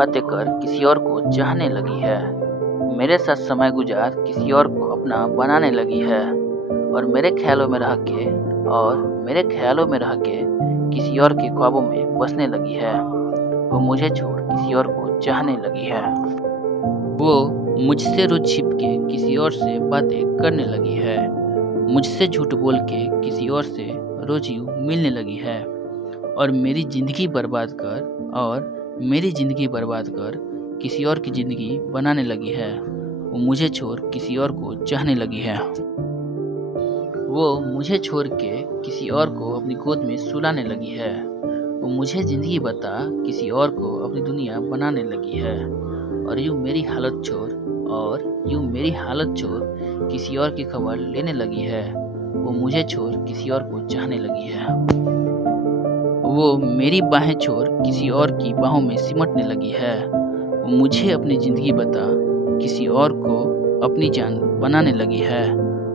बातें कर किसी और को चाहने लगी है। मेरे साथ समय गुजार किसी और को अपना बनाने लगी है। और मेरे ख्यालों में रह के किसी और के ख्वाबों में बसने लगी है। वो मुझे छोड़ किसी और को चाहने लगी है। वो मुझसे रोज छिप के किसी और से बातें करने लगी है। मुझसे झूठ बोल के किसी और से रोज यूं मिलने लगी है। और मेरी ज़िंदगी बर्बाद कर किसी और की ज़िंदगी बनाने लगी है। वो मुझे छोड़ किसी और को चाहने लगी है। वो मुझे छोड़ के किसी और को अपनी गोद में सुलाने लगी है। वो मुझे ज़िंदगी बता किसी और को अपनी दुनिया बनाने लगी है। और यूँ मेरी हालत छोड़ किसी और की खबर लेने लगी है। वो मुझे छोड़ किसी और को चाहने लगी है। वो मेरी बाहें छोड़ किसी और की बाहों में सिमटने लगी है। वो मुझे अपनी ज़िंदगी बता किसी और को अपनी जान बनाने लगी है।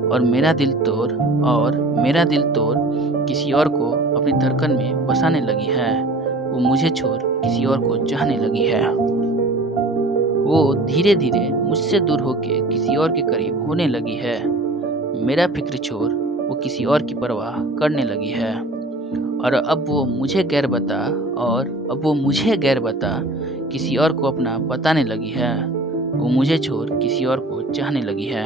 और मेरा दिल तोड़ किसी और को अपनी धड़कन में बसाने लगी है। वो मुझे छोड़ किसी और को चाहने लगी है। वो धीरे धीरे मुझसे दूर होके किसी और के करीब होने लगी है। मेरा फिक्र छोड़ वो किसी और की परवाह करने लगी है। और अब वो मुझे गैर बता किसी और को अपना बताने लगी है। वो मुझे छोड़ किसी और को चाहने लगी है।